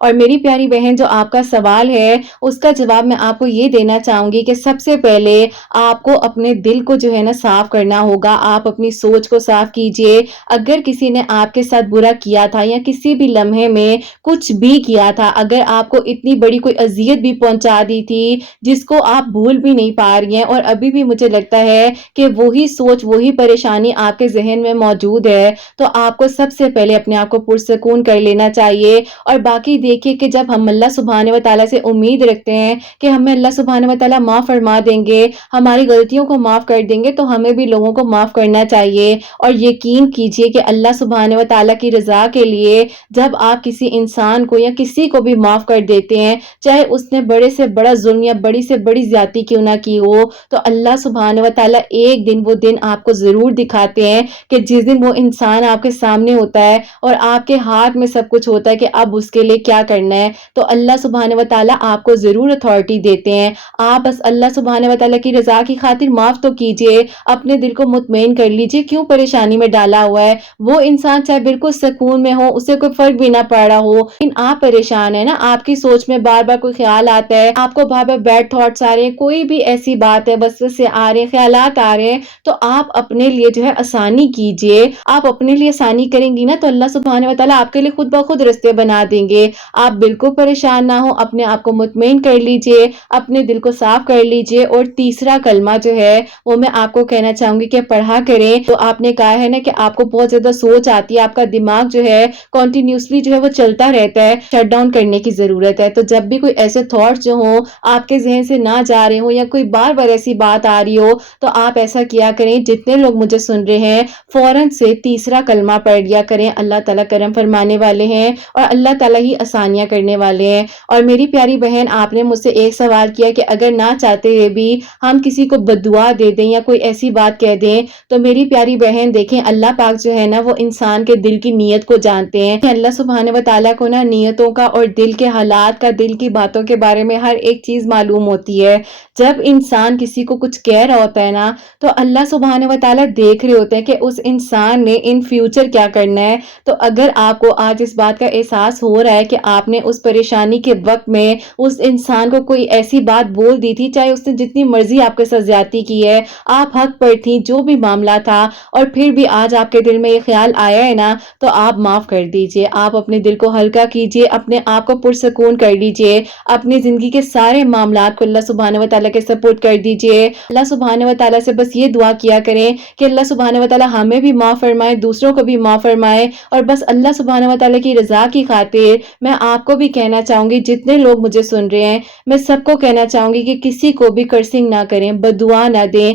اور میری پیاری بہن جو آپ کا سوال ہے اس کا جواب میں آپ کو یہ دینا چاہوں گی کہ سب سے پہلے آپ کو اپنے دل کو جو ہے نا صاف کرنا ہوگا، آپ اپنی سوچ کو صاف کیجئے۔ اگر کسی نے آپ کے ساتھ برا کیا تھا یا کسی بھی لمحے میں کچھ بھی کیا تھا، اگر آپ کو اتنی بڑی کوئی اذیت بھی پہنچا دی تھی جس کو آپ بھول بھی نہیں پا رہی ہیں اور ابھی بھی مجھے لگتا ہے کہ وہی سوچ وہی پریشانی آپ کے ذہن میں موجود ہے، تو آپ کو سب سے پہلے اپنے آپ کو پرسکون کر لینا چاہیے۔ اور باقی دیکھیے کہ جب ہم اللہ سبحانہ و تعالیٰ سے امید رکھتے ہیں کہ ہمیں اللہ سبحانہ و تعالیٰ معاف فرما دیں گے، ہماری غلطیوں کو معاف کر دیں گے، تو ہمیں بھی لوگوں کو معاف کرنا چاہیے۔ اور یقین کیجئے کہ اللہ سبحانہ و تعالیٰ کی رضا کے لیے جب آپ کسی انسان کو یا کسی کو بھی معاف کر دیتے ہیں، چاہے اس نے بڑے سے بڑا ظلم یا بڑی سے بڑی زیادتی کیوں نہ کی ہو، تو اللہ سبحانہ و تعالیٰ ایک دن وہ دن آپ کو ضرور دکھاتے ہیں کہ جس دن وہ انسان آپ کے سامنے ہوتا ہے اور آپ کے ہاتھ میں سب کچھ ہوتا ہے کہ اب اس کے لیے کیا کرنا ہے، تو اللہ سبحانہ و تعالیٰ آپ کو ضرور اتھارٹی دیتے ہیں۔ آپ بس اللہ سبحانہ و تعالیٰ کی رضا کی خاطر معاف تو کیجئے، اپنے دل کو مطمئن کر لیجئے، کیوں پریشانی میں ڈالا ہوا ہے وہ انسان، چاہے بالکل سکون میں ہو، اسے کوئی فرق بھی نہ پڑ رہا ہو، لیکن آپ پریشان ہیں نا، آپ کی سوچ میں بار بار کوئی خیال آتا ہے، آپ کو بار بار بیڈ تھاٹس آ رہے ہیں، کوئی بھی ایسی بات ہے وسوسے آ رہے ہیں، خیالات آ رہے ہیں، تو آپ اپنے لیے جو ہے آسانی کیجئے۔ آپ اپنے لیے آسانی کریں گی نا تو اللہ سبحانہ و تعالیٰ آپ کے لیے خود بخود راستے بنا دیں گے۔ آپ بالکل پریشان نہ ہو، اپنے آپ کو مطمئن کر لیجئے، اپنے دل کو صاف کر لیجئے۔ اور تیسرا کلمہ جو ہے وہ میں آپ کو کہنا چاہوں گی کہ پڑھا کریں۔ تو آپ نے کہا ہے نا کہ آپ کو بہت زیادہ سوچ آتی ہے، آپ کا دماغ جو ہے کنٹینیوسلی جو ہے وہ چلتا رہتا ہے، شٹ ڈاؤن کرنے کی ضرورت ہے۔ تو جب بھی کوئی ایسے تھاٹس جو ہوں آپ کے ذہن سے نہ جا رہے ہوں یا کوئی بار بار ایسی بات آ رہی ہو، تو آپ ایسا کیا کریں، جتنے لوگ مجھے سن رہے ہیں فوراً سے تیسرا کلمہ پڑھ لیا کریں۔ اللہ تعالیٰ کرم فرمانے والے ہیں اور اللہ تعالیٰ ہی آسانیاں کرنے والے ہیں۔ اور میری پیاری بہن، آپ نے مجھ سے ایک سوال کیا کہ اگر نہ چاہتے ہوئے بھی ہم کسی کو بددعا دے دیں یا کوئی ایسی بات کہہ دیں، تو میری پیاری بہن دیکھیں، اللہ پاک جو ہے نا وہ انسان کے دل کی نیت کو جانتے ہیں۔ اللہ سبحانہ و تعالیٰ کو نا نیتوں کا اور دل کے حالات کا، دل کی باتوں کے بارے میں ہر ایک چیز معلوم ہوتی ہے۔ جب انسان کسی کو کچھ کہہ رہا ہوتا ہے نا، تو اللہ سبحانہ و تعالیٰ دیکھ رہے ہوتے ہیں کہ اس انسان نے ان فیوچر کیا کرنا ہے۔ تو اگر آپ کو آج اس بات کا احساس ہو رہا ہے کہ آپ نے اس پریشانی کے وقت میں اس انسان کو کوئی ایسی بات بول دی تھی، چاہے اس نے جتنی مرضی آپ کے ساتھ زیادتی کی ہے، آپ حق پر تھی، جو بھی معاملہ تھا، اور پھر بھی آج آپ کے دل میں یہ خیال آیا ہے نا، تو آپ معاف کر دیجئے، آپ اپنے دل کو ہلکا کیجئے، اپنے آپ کو پرسکون کر لیجئے، اپنی زندگی کے سارے معاملات کو اللہ سبحانہ و تعالیٰ کے سپورٹ کر دیجئے۔ اللہ سبحانہ و تعالیٰ سے بس یہ دعا کیا کریں کہ اللہ سبحانہ و تعالیٰ ہمیں بھی معاف فرمائے، دوسروں کو بھی معاف فرمائے۔ اور بس اللہ سبحانہ و تعالیٰ کی رضا کی خاطر میں آپ کو بھی کہنا چاہوں گی، جتنے لوگ مجھے سن رہے ہیں، میں سب کو کہنا چاہوں گی کہ کسی کو بھی کرسنگ نہ کریں، بددعا نہ دیں۔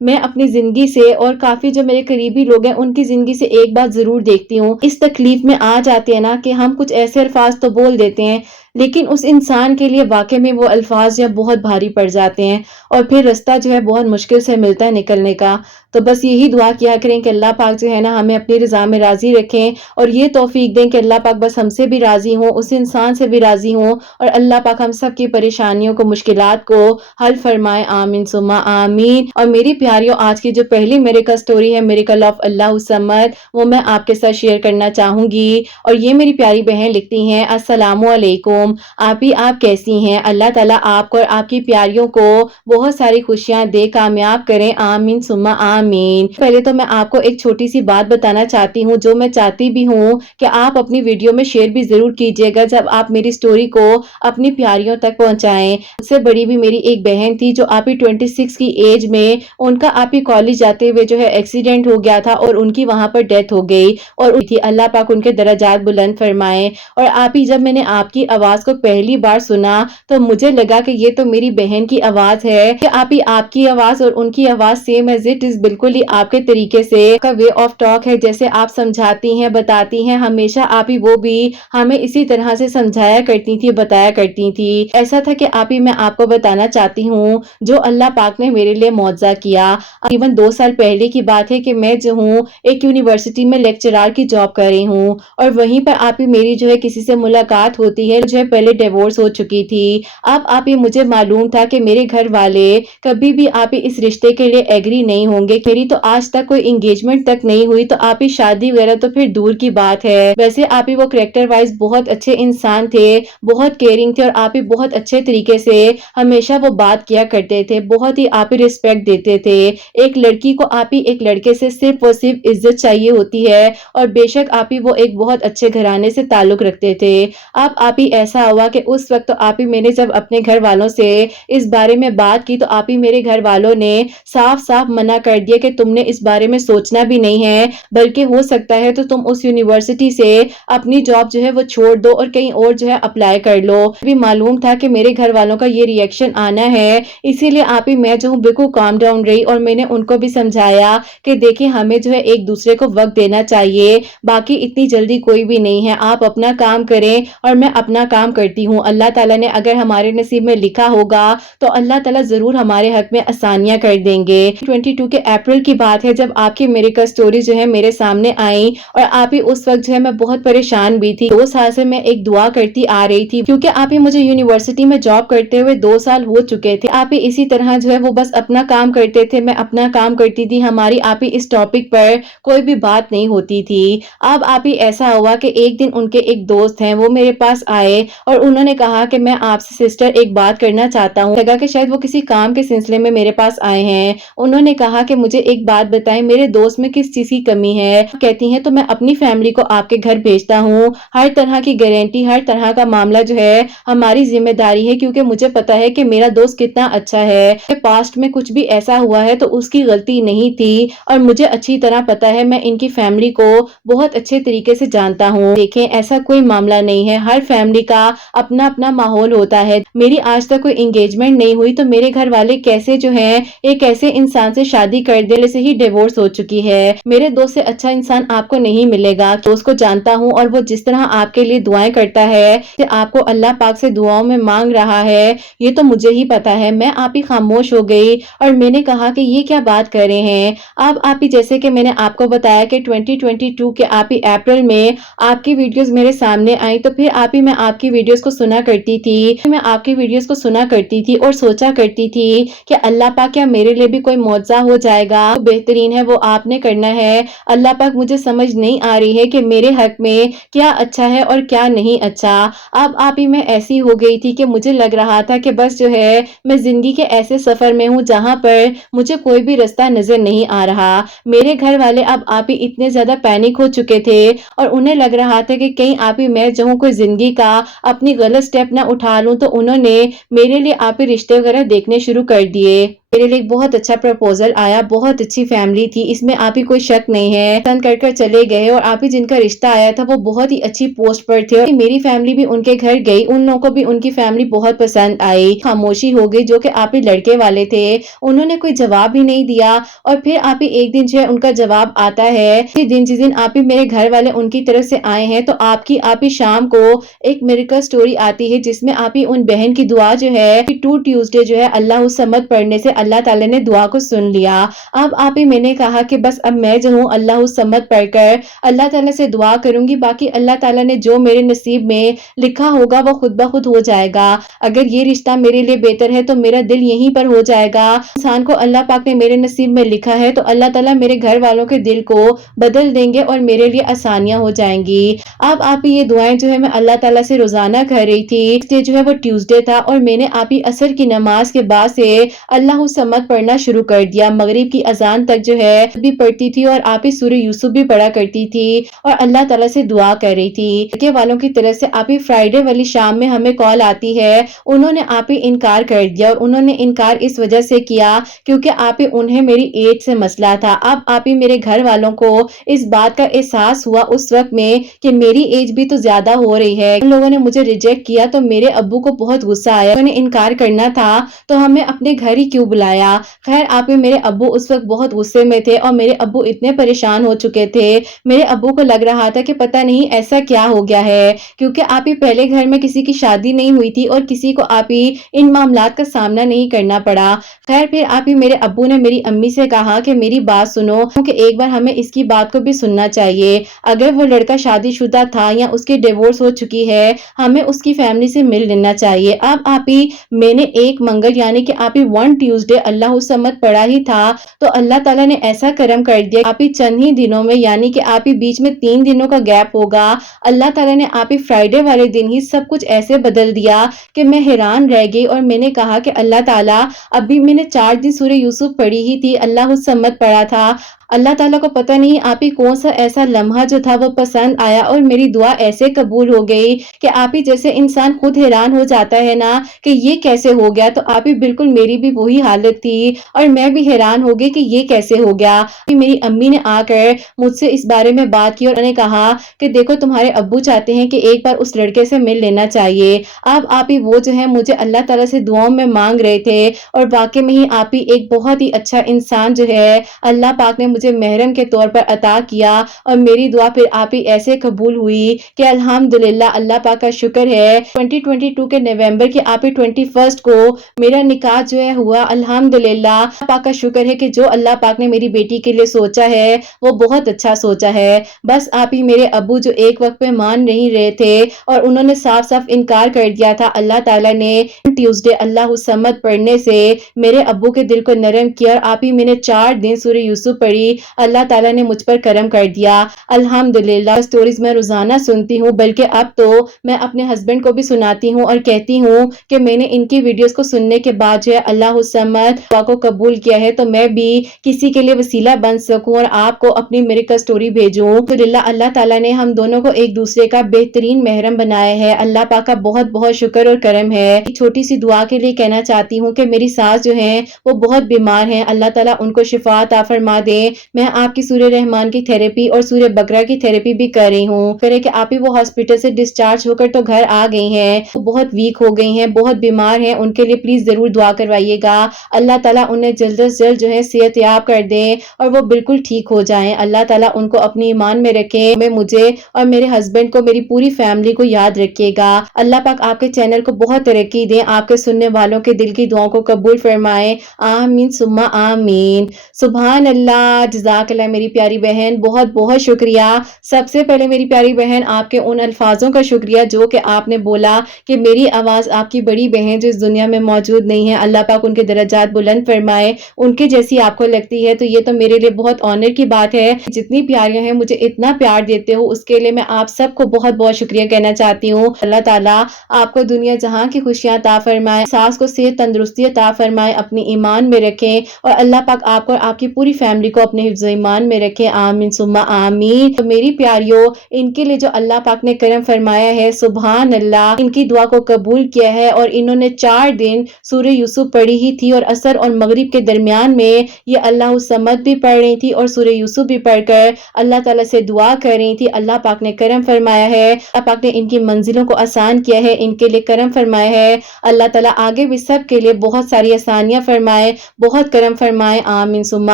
میں اپنی زندگی سے اور کافی جو میرے قریبی لوگ ہیں ان کی زندگی سے ایک بات ضرور دیکھتی ہوں، اس تکلیف میں آ جاتے ہیں نا کہ ہم کچھ ایسے الفاظ تو بول دیتے ہیں، لیکن اس انسان کے لیے واقع میں وہ الفاظ جو بہت بھاری پڑ جاتے ہیں اور پھر رستہ جو ہے بہت مشکل سے ملتا ہے نکلنے کا۔ تو بس یہی دعا کیا کریں کہ اللہ پاک جو ہے نا ہمیں اپنی رضا میں راضی رکھیں اور یہ توفیق دیں کہ اللہ پاک بس ہم سے بھی راضی ہوں، اس انسان سے بھی راضی ہوں، اور اللہ پاک ہم سب کی پریشانیوں کو، مشکلات کو حل فرمائے، آمین ثم آمین۔ اور میری پیاریوں، آج کی جو پہلی میریکل سٹوری ہے، میریکل آف اللہ الصمد، وہ میں آپ کے ساتھ شیئر کرنا چاہوں گی۔ اور یہ میری پیاری بہن لکھتی ہیں، السلام علیکم، آپ کیسی ہیں؟ اللہ تعالیٰ آپ کو اور آپ کی پیاریوں کو بہت ساری خوشیاں دے، کامیاب کریں، آمین ثم آمین۔ پہلے تو میں آپ کو ایک چھوٹی سی بات بتانا چاہتی ہوں، جو میں چاہتی بھی ہوں کہ آپ اپنی ویڈیو میں شیئر بھی ضرور کیجئے گا جب آپ میری سٹوری کو اپنی پیاریوں تک پہنچائیں۔ اس سے بڑی بھی میری ایک بہن تھی جو آپ ہی 26 کی ایج میں ان کا آپ ہی کالج جاتے ہوئے جو ہے ایکسیڈنٹ ہو گیا تھا اور ان کی وہاں پر ڈیتھ ہو گئی، اور اللہ پاک ان کے درجات بلند فرمائے۔ اور آپ ہی جب میں نے آپ کی آواز کو پہلی بار سنا تو مجھے لگا کہ یہ تو میری بہن کی آواز ہے، کہ آپ کی آواز اور ان کی آواز سیم ایز اٹ از، بالکل ہی آپ کے طریقے سے کا وے آف ٹاک ہے، جیسے آپ سمجھاتی ہیں، بتاتی ہیں، ہمیشہ آپ ہی وہ بھی ہمیں اسی طرح سے سمجھایا کرتی تھی، بتایا کرتی تھی۔ ایسا تھا کہ آپ ہی میں آپ کو بتانا چاہتی ہوں جو اللہ پاک نے میرے لیے معجزہ کیا۔ تقریباً 2 سال پہلے کی بات ہے کہ میں جو ہوں ایک یونیورسٹی میں لیکچرار کی جاب کر رہی ہوں، اور وہیں پر آپ ہی میری جو ہے کسی سے ملاقات ہوتی ہے، جو ہے پہلے ڈیورس ہو چکی تھی۔ اب آپ ہی مجھے معلوم تھا کہ میرے گھر والے کبھی بھی آپ ہی اس رشتے کے لیے ایگری نہیں ہوں گے۔ میری تو آج تک کوئی انگیجمنٹ تک نہیں ہوئی، تو آپ ہی شادی وغیرہ تو پھر دور کی بات ہے۔ ویسے آپ ہی وہ کریکٹر وائز بہت اچھے انسان تھے، بہت کیئرنگ تھے، اور آپ ہی بہت اچھے طریقے سے ہمیشہ وہ بات کیا کرتے تھے، بہت ہی آپ ہی رسپیکٹ دیتے تھے۔ ایک لڑکی کو آپ ہی ایک لڑکے سے صرف اور صرف عزت چاہیے ہوتی ہے، اور بے شک آپ ہی وہ ایک بہت اچھے گھرانے سے تعلق رکھتے تھے۔ اب آپ ہی ایسا ہوا کہ اس وقت تو آپ ہی میں نے جب اپنے گھر والوں سے اس بارے میں بات کی، تو آپ ہی میرے گھر والوں نے صاف صاف منع کر دیا کہ تم نے اس بارے میں سوچنا بھی نہیں ہے، بلکہ ہو سکتا ہے تو تم اس یونیورسٹی سے اپنی جاب جو ہے وہ چھوڑ دو اور کہیں اور جو ہے اپلائی کر لو۔ بھی معلوم تھا کہ میرے گھر والوں کا یہ ری ایکشن آنا ہے، اسی لیے آپ ہی میں جو ہوں بالکل کام ڈاؤن رہی، اور میں نے ان کو بھی سمجھایا کہ دیکھیں ہمیں جو ہے ایک دوسرے کو وقت دینا چاہیے، باقی اتنی جلدی کوئی بھی نہیں ہے، آپ اپنا کام کریں اور میں اپنا کام کرتی ہوں۔ اللہ تعالیٰ نے اگر ہمارے نصیب میں لکھا ہوگا تو اللہ تعالیٰ ضرور ہمارے حق میں آسانیاں کر دیں گے۔ 22 کے اپریل کی بات ہے جب آپ کی میریکل سٹوری جو ہے میرے سامنے آئی، اور آپ ہی اس وقت جو ہے میں بہت پریشان بھی تھی۔ 2 سال سے میں ایک دعا کرتی آ رہی تھی، کیونکہ آپ ہی مجھے یونیورسٹی میں جاب کرتے ہوئے 2 سال ہو چکے تھے۔ آپ ہی اسی طرح جو ہے وہ بس اپنا کام کرتے تھے، میں اپنا کام کرتی تھی، ہماری آپ ہی اس ٹاپک پر کوئی بھی بات نہیں ہوتی تھی۔ اب آپ ہی ایسا ہوا کہ ایک دن ان کے ایک دوست ہیں، وہ میرے پاس آئے اور انہوں نے کہا کہ میں آپ سے سسٹر ایک بات کرنا چاہتا ہوں۔ لگا کہ شاید وہ کسی کام کے سلسلے میں میرے پاس آئے ہیں۔ انہوں نے کہا کہ مجھے ایک بات بتائیں، میرے دوست میں کس چیز کی کمی ہے؟ کہتی ہیں تو میں اپنی فیملی کو آپ کے گھر بھیجتا ہوں، ہر طرح کی گارنٹی، ہر طرح کا معاملہ جو ہے ہماری ذمہ داری ہے، کیونکہ مجھے پتا ہے کہ میرا دوست کتنا اچھا ہے، پاسٹ میں کچھ بھی ایسا ہوا ہے تو اس کی غلطی نہیں تھی، اور مجھے اچھی طرح پتا ہے، میں ان کی فیملی کو بہت اچھے طریقے سے جانتا ہوں۔ دیکھیں ایسا کوئی معاملہ نہیں ہے، ہر فیملی کا اپنا اپنا ماحول ہوتا ہے۔ میری آج تک کوئی انگیجمنٹ نہیں ہوئی تو میرے گھر والے کیسے جو ہیں ایک ایسے انسان سے شادی کر دے سے ہی ڈیورس ہو چکی ہے؟ میرے دوست سے اچھا انسان آپ کو نہیں ملے گا، تو اس کو جانتا ہوں، اور وہ جس طرح آپ کے لیے دعائیں کرتا ہے کہ آپ کو اللہ پاک سے دعاؤں میں مانگ رہا ہے، یہ تو مجھے ہی پتا ہے۔ میں آپ ہی خاموش ہو گئی اور میں نے کہا کہ یہ کیا بات کر رہے ہیں اب آپ ہی؟ جیسے کہ میں نے آپ کو بتایا کہ 2022 کے آپ ہی اپریل میں آپ کی ویڈیوز میرے سامنے آئیں، تو پھر آپ ہی میں آپ کی ویڈیوز کو سنا کرتی تھی، میں آپ کی ویڈیوز کو سنا کرتی تھی اور سوچا کرتی تھی کہ اللہ پاک کیا میرے لیے بھی کوئی معجزہ ہو جائے گا؟ بہترین ہے وہ آپ نے کرنا ہے۔ اللہ پاک مجھے سمجھ نہیں آ رہی ہے کہ میرے حق میں کیا اچھا ہے اور کیا نہیں اچھا۔ اب آپ ہی میں ایسی ہو گئی تھی کہ مجھے لگ رہا تھا کہ بس جو ہے میں زندگی کے ایسے سفر میں ہوں جہاں پر مجھے کوئی بھی رستہ نظر نہیں آ رہا۔ میرے گھر والے اب آپ ہی اتنے زیادہ پینک ہو چکے تھے، اور انہیں لگ رہا تھا کہ کہیں آپ ہی میں جو ہوں کوئی زندگی کا اپنی غلط سٹیپ نہ اٹھا لوں، تو انہوں نے میرے لیے آپ ہی رشتے وغیرہ دیکھنے شروع کر دیے۔ میرے لیے ایک بہت اچھا پرپوزل آیا، بہت اچھی فیملی تھی، اس میں آپ ہی کوئی شک نہیں ہے، پسند کر کر چلے گئے، اور آپ ہی جن کا رشتہ آیا تھا وہ بہت ہی اچھی پوسٹ پر تھے، اور میری فیملی بھی ان کے گھر گئی، ان لوگوں کو بھی ان کی فیملی بہت پسند آئی۔ خاموشی ہو گئی، جو کہ آپ ہی لڑکے والے تھے انہوں نے کوئی جواب ہی نہیں دیا، اور پھر آپ ہی ایک دن جو ہے ان کا جواب آتا ہے کہ جس دن آپ ہی میرے گھر والے ان کی طرف سے آئے ہیں، تو آپ ہی شام کو ایک میریکل سٹوری آتی ہے جس میں آپ ہی ان بہن کی دعا جو ہے 2 ٹیوزڈے جو ہے اللہ الصمد پڑھنے سے اللہ تعالی نے دعا کو سن لیا۔ اب آپ ہی میں نے کہا کہ بس اب میں جو ہوں اللہ الصمد پڑھ کر اللہ تعالی سے دعا کروں گی، باقی اللہ تعالی نے جو میرے نصیب میں لکھا ہوگا وہ خود بخود ہو جائے گا۔ اگر یہ رشتہ میرے لیے بہتر ہے تو میرا دل یہیں پر ہو جائے گا، انسان کو اللہ پاک نے میرے نصیب میں لکھا ہے تو اللہ تعالی میرے گھر والوں کے دل کو بدل دیں گے اور میرے لیے آسانیاں ہو جائیں گی۔ اب آپ ہی یہ دعائیں جو ہے میں اللہ تعالی سے روزانہ کر رہی تھی۔ جو ہے وہ ٹیوزڈے تھا، اور میں نے آپ ہی عصر کی نماز کے بعد سے اللہ الصمد پڑھنا شروع کر دیا، مغرب کی اذان تک جو ہے بھی پڑھتی تھی، اور آپ ہی سورہ یوسف بھی پڑھا کرتی تھی اور اللہ تعالی سے دعا کر رہی تھی۔ لڑکے والوں کی طرف سے آپ ہی فرائیڈے والی شام میں ہمیں کال آتی ہے، انہوں نے آپ ہی انکار کر دیا، اور انہوں نے انکار اس وجہ سے کیا کیونکہ آپ ہی انہیں میری ایج سے مسئلہ تھا۔ اب آپ ہی میرے گھر والوں کو اس بات کا احساس ہوا اس وقت میں کہ میری ایج بھی تو زیادہ ہو رہی ہے، ان لوگوں نے مجھے ریجیکٹ کیا، تو میرے ابو کو بہت غصہ آیا، انہوں نے انکار کرنا تھا تو ہمیں اپنے گھر ہی کیوں بلایا۔ خیر آپ ہی میرے ابو اس وقت بہت غصے میں تھے، اور میرے ابو اتنے پریشان ہو چکے تھے، میرے ابو کو لگ رہا تھا کہ پتہ نہیں ایسا کیا ہو گیا ہے، کیونکہ آپ ہی پہلے گھر میں کسی کی شادی نہیں ہوئی تھی اور کسی کو آپ ہی ان معاملات کا سامنا نہیں کرنا پڑا۔ خیر پھر آپ ہی میرے ابو نے میری امی سے کہا کہ میری بات سنو، کہ ایک بار ہمیں اس کی بات کو بھی سننا چاہیے، اگر وہ لڑکا شادی شدہ تھا یا اس کی ڈیورس ہو چکی ہے، ہمیں اس کی فیملی سے مل لینا چاہیے۔ اب آپ ہی میں نے ایک منگل یعنی کہ آپ ہی 1 ٹیوزڈے اللہ الصمد پڑھا ہی تھا تو اللہ تعالیٰ نے ایسا کرم کر دیا آپ ہی چند ہی دنوں میں یعنی کہ آپ ہی بیچ میں 3 دنوں کا گیپ ہوگا، اللہ تعالیٰ نے آپ ہی فرائیڈے والے دن ہی سب کچھ ایسے بدل دیا کہ میں حیران رہ گئی اور میں نے کہا کہ اللہ تعالیٰ ابھی میں نے 4 دن سورہ یوسف پڑھی ہی تھی، اللہ الصمد پڑھا تھا، اللہ تعالیٰ کو پتہ نہیں آپ ہی کون سا ایسا لمحہ جو تھا وہ پسند آیا اور میری دعا ایسے قبول ہو گئی کہ آپ ہی جیسے انسان خود حیران ہو جاتا ہے نا کہ یہ کیسے ہو گیا، تو آپ ہی بالکل میری بھی وہی حالت تھی اور میں بھی حیران ہو گئی کہ یہ کیسے ہو گیا۔ میری امی نے آ کر مجھ سے اس بارے میں بات کی اور انہوں نے کہا کہ دیکھو تمہارے ابو چاہتے ہیں کہ ایک بار اس لڑکے سے مل لینا چاہیے۔ اب آپ ہی وہ جو ہے مجھے اللہ تعالیٰ سے دعاؤں میں مانگ رہے تھے اور واقعی میں ہی آپ ہی ایک بہت ہی اچھا انسان جو ہے اللہ پاک نے مجھے محرم کے طور پر عطا کیا اور میری دعا پھر آپ ہی ایسے قبول ہوئی کہ الحمدللہ اللہ پاک کا شکر ہے 2022 کے نومبر کے آپ ہی 21 کو میرا نکاح جو ہے ہوا، الحمدللہ اللہ پاک کا شکر ہے کہ جو اللہ پاک نے میری بیٹی کے لیے سوچا ہے وہ بہت اچھا سوچا ہے۔ بس آپ ہی میرے ابو جو ایک وقت پہ مان نہیں رہے تھے اور انہوں نے صاف صاف انکار کر دیا تھا، اللہ تعالیٰ نے ٹیوزڈے اللہ الصمد پڑھنے سے میرے ابو کے دل کو نرم کیا اور آپ ہی میں نے 4 دن سورہ یوسف پڑھی، اللہ تعالیٰ نے مجھ پر کرم کر دیا الحمدللہ۔ سٹوریز میں روزانہ سنتی ہوں بلکہ اب تو میں اپنے ہسبینڈ کو بھی سناتی ہوں اور کہتی ہوں کہ میں نے ان کی ویڈیوز کو سننے کے بعد جو ہے اللہ الصمد دعا کو قبول کیا ہے تو میں بھی کسی کے لیے وسیلہ بن سکوں اور آپ کو اپنی میریکل سٹوری بھیجوں۔ الحمدللہ اللہ تعالیٰ نے ہم دونوں کو ایک دوسرے کا بہترین محرم بنایا ہے، اللہ پاک کا بہت بہت شکر اور کرم ہے۔ ایک چھوٹی سی دعا کے لیے کہنا چاہتی ہوں کہ میری ساس جو ہیں وہ بہت بیمار ہیں، اللہ تعالیٰ ان کو شفا عطا فرما دے۔ میں آپ کی سورہ رحمان کی تھراپی اور سورہ بقرہ کی تھراپی بھی کر رہی ہوں، پھر کہ آپ ہی وہ ہاسپٹل سے ڈسچارج ہو کر تو گھر آ گئی ہیں، وہ بہت ویک ہو گئی ہیں، بہت بیمار ہیں، ان کے لیے پلیز ضرور دعا کروائیے گا، اللہ تعالیٰ انہیں جلد از جلد جو ہے صحت یاب کر دے اور وہ بالکل ٹھیک ہو جائیں، اللہ تعالیٰ ان کو اپنی ایمان میں رکھے۔ میں مجھے اور میرے ہسبینڈ کو، میری پوری فیملی کو یاد رکھیے گا، اللہ پاک آپ کے چینل کو بہت ترقی دیں، آپ کے سننے والوں کے دل کی دعاؤں کو قبول فرمائے، آمین ثم آمین۔ سبحان اللہ، جزاک اللہ میری پیاری بہن، بہت بہت شکریہ۔ سب سے پہلے میری پیاری بہن آپ کے ان الفاظوں کا شکریہ جو کہ آپ نے بولا کہ میری آواز آپ کی بڑی بہن جو اس دنیا میں موجود نہیں ہے، اللہ پاک ان کے درجات بلند فرمائے، ان کے جیسی آپ کو لگتی ہے تو یہ تو میرے لیے بہت آنر کی بات ہے۔ جتنی پیاریاں ہیں مجھے اتنا پیار دیتے ہو اس کے لیے میں آپ سب کو بہت بہت شکریہ کہنا چاہتی ہوں۔ اللہ تعالیٰ آپ کو دنیا جہاں کی خوشیاں عطا فرمائے، ساس کو صحت تندرستی عطا فرمائے، اپنی ایمان میں رکھیں اور اللہ پاک آپ کو اور آپ کی پوری فیملی کو اپنے حفظ ایمان میں رکھے، آمین ثم آمین۔ تو میری پیاریوں، ان کے لیے جو اللہ پاک نے کرم فرمایا ہے، سبحان اللہ، ان کی دعا کو قبول کیا ہے اور انہوں نے 4 دن سورہ یوسف پڑھی ہی تھی اور عصر اور مغرب کے درمیان میں یہ اللہ الصمد بھی پڑھ رہی تھی اور سورہ یوسف بھی پڑھ کر اللہ تعالیٰ سے دعا کر رہی تھی، اللہ پاک نے کرم فرمایا ہے، اللہ پاک نے ان کی منزلوں کو آسان کیا ہے، ان کے لیے کرم فرمایا ہے، اللہ تعالیٰ آگے بھی سب کے لیے بہت ساری آسانیاں فرمائے، بہت کرم فرمائے، آمین ثم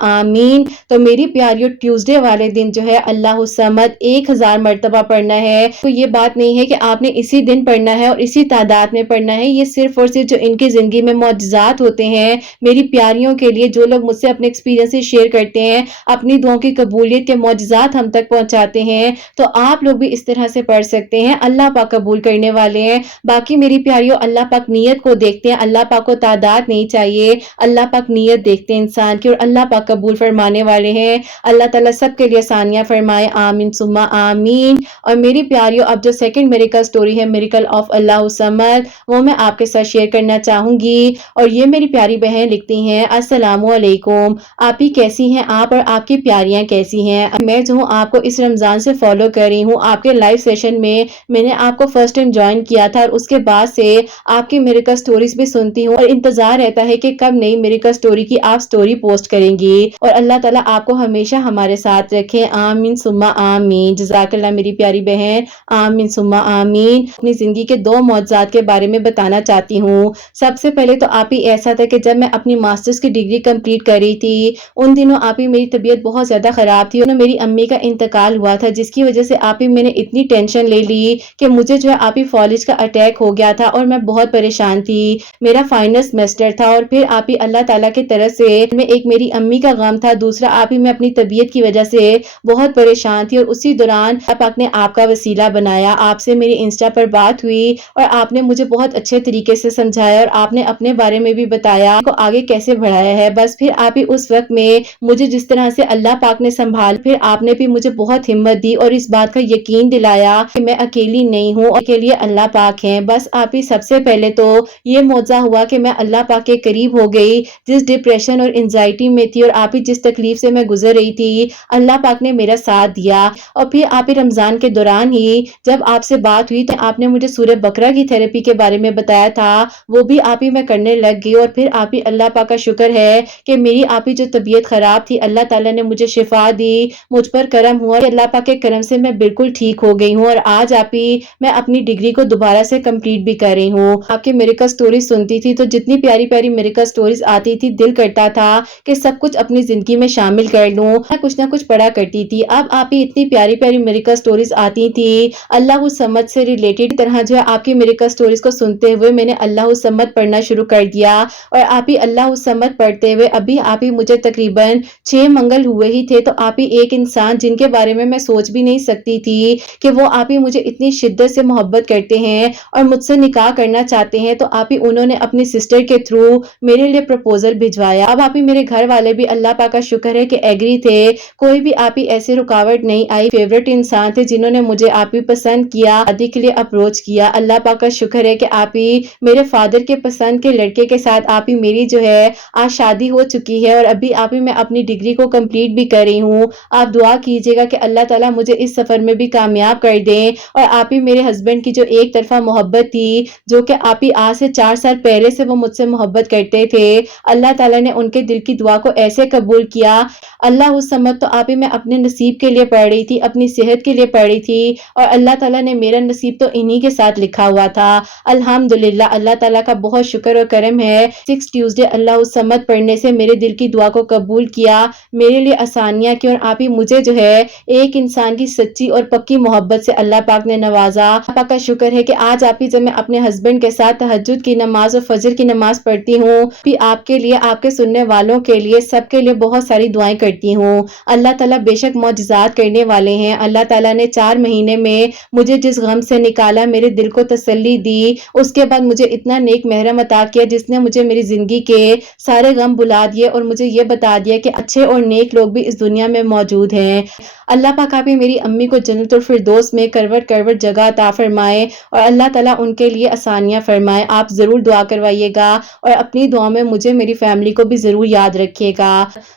آمین۔ تو میری پیاریوں، ٹیوزڈے والے دن جو ہے اللہ الصمد 1000 مرتبہ پڑھنا ہے، تو یہ بات نہیں ہے کہ آپ نے اسی دن پڑھنا ہے اور اسی تعداد میں پڑھنا ہے، یہ صرف اور صرف جو ان کی زندگی میں معجزات ہوتے ہیں میری پیاریوں کے لیے، جو لوگ مجھ سے اپنے ایکسپیرینس شیئر کرتے ہیں، اپنی دعاؤں کی قبولیت کے معجزات ہم تک پہنچاتے ہیں، تو آپ لوگ بھی اس طرح سے پڑھ سکتے ہیں، اللہ پاک قبول کرنے والے ہیں۔ باقی میری پیاریوں، اللہ پاک نیت کو دیکھتے ہیں، اللہ پاک کو تعداد نہیں چاہیے، اللہ پاک نیت دیکھتے ہیں انسان کی اور اللہ پاک قبول فرمانے والے ہیں، اللہ تعالیٰ سب کے لیے آسانیاں فرمائے، آمین ثم آمین۔ اور میری پیاریوں، اب جو سیکنڈ میریکل سٹوری ہے، میریکل آف اللہ الصمد، وہ میں آپ کے ساتھ شیئر کرنا چاہوں گی اور یہ میری پیاری بہن لکھتی ہیں، السلام علیکم، آپ ہی کیسی ہیں آپ اور آپ کی پیاریاں کیسی ہیں؟ میں جو ہوں آپ کو اس رمضان سے فالو کر رہی ہوں، آپ کے لائیو سیشن میں نے آپ کو فرسٹ ٹائم جوائن کیا تھا اور اس کے بعد سے آپ کی میریکل سٹوریز بھی سنتی ہوں اور انتظار رہتا ہے کہ کب نئی میریکل سٹوری کی آپ سٹوری پوسٹ کریں گی اور اللہ تعالیٰ آپ کو ہمیشہ ہمارے ساتھ رکھے، آمین ثم آمین۔ جزاک اللہ میری پیاری بہن، آمین ثم آمین۔ اپنی زندگی کے 2 معجزات کے بارے میں بتانا چاہتی ہوں۔ سب سے پہلے تو آپ ہی ایسا تھا کہ جب میں اپنی ماسٹرز کی ڈگری کمپلیٹ کر رہی تھی، ان دنوں آپ ہی میری طبیعت بہت زیادہ خراب تھی اور میری امی کا انتقال ہوا تھا، جس کی وجہ سے آپ ہی میں نے اتنی ٹینشن لے لی کہ مجھے جو ہے آپ ہی فالج کا اٹیک ہو گیا تھا اور میں بہت پریشان تھی، میرا فائنل سیمسٹر تھا اور پھر آپ ہی اللہ تعالیٰ کی طرف سے میں ایک میری امی کا غم تھا، دوسرا آپ ہی میں اپنی طبیعت کی وجہ سے بہت پریشان تھی، اور اسی دوران پاک نے آپ کا وسیلہ بنایا، آپ سے میری انسٹا پر بات ہوئی اور آپ نے مجھے بہت اچھے طریقے سے سمجھایا اور آپ نے اپنے بارے میں بھی بتایا کو آگے کیسے بڑھایا ہے۔ بس پھر آپ ہی اس وقت میں مجھے جس طرح سے اللہ پاک نے سنبھال، پھر آپ نے بھی مجھے بہت ہمت دی اور اس بات کا یقین دلایا کہ میں اکیلی نہیں ہوں اور کے لیے اللہ پاک ہیں۔ بس آپ ہی سب سے پہلے تو یہ معجزہ ہوا کہ میں اللہ پاک کے قریب ہو گئی، جس ڈپریشن اور انزائٹی میں تھی اور آپ ہی جس تکلیف سے میں گزر رہی تھی، اللہ پاک نے میرا ساتھ دیا۔ اور پھر آپ ہی رمضان کے دوران ہی جب آپ سے بات ہوئی تو آپ نے مجھے سورہ بقرہ کی تھراپی کے بارے میں بتایا تھا، وہ بھی آپ ہی میں کرنے لگ گئی، اور پھر آپ ہی اللہ پاک کا شکر ہے کہ میری آپ ہی جو طبیعت خراب تھی اللہ تعالیٰ نے مجھے شفا دی، مجھ پر کرم ہوا، اللہ پاک کے کرم سے میں بالکل ٹھیک ہو گئی ہوں، اور آج آپ ہی میں اپنی ڈگری کو دوبارہ سے کمپلیٹ بھی کر رہی ہوں۔ آپ کے میریکل سٹوریز سنتی تھی تو جتنی پیاری پیاری میریکل سٹوریز آتی تھی دل کرتا تھا کہ سب کچھ اپنی زندگی میں شامل کر لوں، میں کچھ نہ کچھ پڑھا کرتی تھی۔ اب آپ ہی اتنی پیاری پیاری میریکل سٹوریز آتی تھی اللہ الصمد سے ریلیٹڈ، طرح جو ہے آپ کی میریکل سٹوریز کو سنتے ہوئے میں نے اللہ الصمد پڑھنا شروع کر دیا، اور آپ ہی اللہ الصمد پڑھتے ہوئے ابھی آپ ہی مجھے تقریباً 6 منگل ہوئے ہی تھے، تو آپ ہی ایک انسان جن کے بارے میں سوچ بھی نہیں سکتی تھی کہ وہ آپ ہی مجھے اتنی شدت سے محبت کرتے ہیں اور مجھ سے نکاح کرنا چاہتے ہیں، تو آپ ہی انہوں نے اپنی سسٹر کے تھرو میرے لیے پروپوزل بھجوایا۔ اب آپ ہی میرے گھر والے بھی اللہ پاک کا شکر ہے کہ ایگری تھے، کوئی بھی آپ ہی ایسے رکاوٹ نہیں آئی، فیورٹ انسان تھے جنہوں نے مجھے آپ ہی پسند کیا، شادی کے لیے اپروچ کیا۔ اللہ پاک کا شکر ہے کہ آپ ہی میرے فادر کے پسند کے لڑکے کے ساتھ آپ ہی میری جو ہے آج شادی ہو چکی ہے، اور ابھی آپ ہی میں اپنی ڈگری کو کمپلیٹ بھی کر رہی ہوں۔ آپ دعا کیجئے گا کہ اللہ تعالیٰ مجھے اس سفر میں بھی کامیاب کر دیں، اور آپ ہی میرے ہسبینڈ کی جو ایک طرفہ محبت تھی، جو کہ آپ ہی آج سے 4 سال پہلے سے وہ مجھ سے محبت کرتے تھے، اللہ تعالیٰ نے ان کے دل کی دعا کو ایسے قبول کیا۔ اللہ الصمد تو آپ ہی میں اپنے نصیب کے لیے پڑھ رہی تھی، اپنی صحت کے لیے پڑھ رہی تھی، اور اللہ تعالیٰ نے میرا نصیب تو انہی کے ساتھ لکھا ہوا تھا۔ الحمدللہ اللہ تعالیٰ کا بہت شکر اور کرم ہے، 6 ٹیوزڈے اللہ الصمد پڑھنے سے میرے دل کی دعا کو قبول کیا، میرے لیے آسانیاں کی، اور آپ ہی مجھے جو ہے ایک انسان کی سچی اور پکی محبت سے اللہ پاک نے نوازا۔ اللہ پاک کا شکر ہے کہ آج آپ ہی جب میں اپنے ہسبینڈ کے ساتھ تہجد کی نماز اور فجر کی نماز پڑھتی ہوں، بھی آپ کے لیے، آپ کے سننے والوں کے لیے، سب کے لیے بہت ساری دعائیں کرتی ہوں۔ اللہ تعالیٰ بے شک معجزات کرنے والے ہیں۔ اللہ تعالیٰ نے 4 مہینے میں مجھے جس غم سے نکالا، میرے دل کو تسلی دی، اس کے بعد مجھے اتنا نیک محرم عطا کیا جس نے مجھے میری زندگی کے سارے غم بلا دیے اور مجھے یہ بتا دیا کہ اچھے اور نیک لوگ بھی اس دنیا میں موجود ہیں۔ اللہ پاک آپ ہی میری امی کو جنت الفردوس میں کروٹ کروٹ جگہ عطا فرمائے، اور اللہ تعالیٰ ان کے لیے آسانیاں فرمائے۔ آپ ضرور دعا کروائیے گا، اور اپنی دعا میں مجھے میری فیملی کو بھی ضرور یاد رکھیے گا۔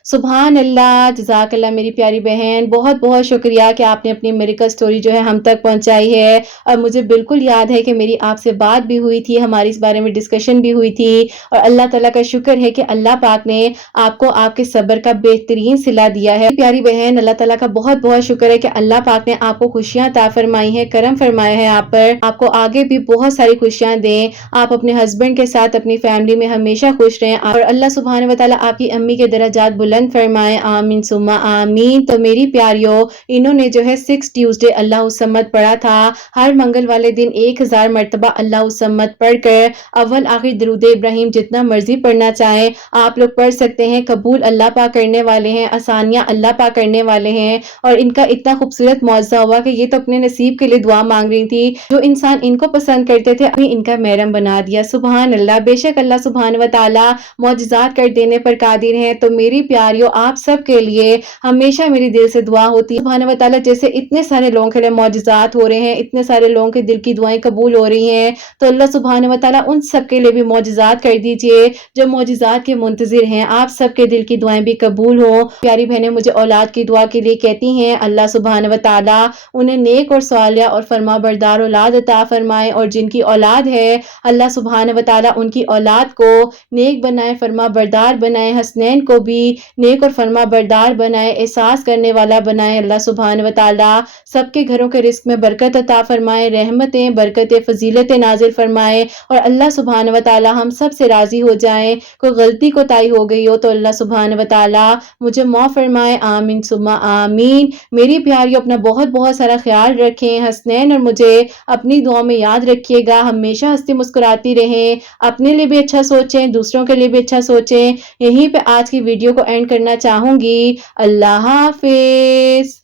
سبحان اللہ، جزاک اللہ میری پیاری بہن، بہت بہت شکریہ کہ آپ نے اپنی میریکل سٹوری جو ہے ہم تک پہنچائی ہے، اور مجھے بالکل یاد ہے کہ میری آپ سے بات بھی ہوئی تھی، ہماری اس بارے میں ڈسکشن بھی ہوئی تھی، اور اللہ تعالیٰ کا شکر ہے کہ اللہ پاک نے آپ کو آپ کے صبر کا بہترین صلہ دیا ہے۔ پیاری بہن، اللہ تعالیٰ کا بہت بہت شکر ہے کہ اللہ پاک نے آپ کو خوشیاں عطا فرمائی ہیں، کرم فرمایا ہے آپ پر، آپ کو آگے بھی بہت ساری خوشیاں دیں، آپ اپنے ہسبینڈ کے ساتھ اپنی فیملی میں ہمیشہ خوش رہیں، اور اللہ سبحانہ و تعالیٰ آپ کی امی کے درجات بلند فرمائے، آمین ثم آمین۔ تو میری پیاریوں، انہوں نے جو ہے 6 ٹیوزڈے اللہ الصمد پڑھا تھا، ہر منگل والے دن 1000 مرتبہ اللہ الصمد پڑھ کر اول آخر درود ابراہیم جتنا مرضی پڑھنا چاہیں آپ لوگ پڑھ سکتے ہیں، قبول اللہ پاک کرنے والے ہیں، آسانیاں اللہ پاک کرنے والے ہیں، اور ان کا اتنا خوبصورت معجزہ ہوا کہ یہ تو اپنے نصیب کے لیے دعا مانگ رہی تھی، جو انسان ان کو پسند کرتے تھے ابھی ان کا محرم بنا دیا۔ سبحان اللہ، بے شک اللہ سبحانہ و تعالیٰ معجزات کر دینے پر قادر ہیں۔ تو میری پیاریوں، آپ سب کے لیے ہمیشہ میری دل سے دعا ہوتی ہے سبحانہ و تعالیٰ جیسے اتنے سارے لوگوں کے لیے معجزات ہو رہے ہیں، اتنے سارے لوگوں کے دل کی دعائیں قبول ہو رہی ہیں، تو اللہ سبحانہ و تعالیٰ ان سب کے لیے بھی معجزات کر دیجئے جو معجزات کے منتظر ہیں، آپ سب کے دل کی دعائیں بھی قبول ہوں۔ پیاری بہنیں مجھے اولاد کی دعا کے لیے کہتی ہیں، اللہ سبحانہ و تعالیٰ انہیں نیک اور صالحہ اور فرما بردار اولاد عطا فرمائے، اور جن کی اولاد ہے اللہ سبحانہ و تعالیٰ ان کی اولاد کو نیک بنائے، فرما بردار بنائے، حسنین کو بھی نیک اور فرما بردار بنائے، احساس کرنے والا بنائے، اللہ سبحانہ و تعالیٰ سب کے گھروں کے رزق میں برکت عطا فرمائے، رحمتیں، برکتیں، فضیلتیں نازل فرمائے، اور اللہ سبحانہ و تعالیٰ ہم سب سے راضی ہو جائیں۔ کوئی غلطی کوتاہی ہو گئی ہو تو اللہ سبحانہ و تعالیٰ مجھے معاف فرمائے، آمین ثم آمین۔ میری پیاریوں، اپنا بہت بہت سارا خیال رکھیں، حسنین اور مجھے اپنی دعاؤں میں یاد رکھیے گا، ہمیشہ ہنستی مسکراتی رہیں، اپنے لیے بھی اچھا سوچیں، دوسروں کے لیے بھی اچھا سوچیں۔ یہیں پہ آج کی ویڈیو کو اینڈ کرنا چاہوں گی۔ اللہ حافظ۔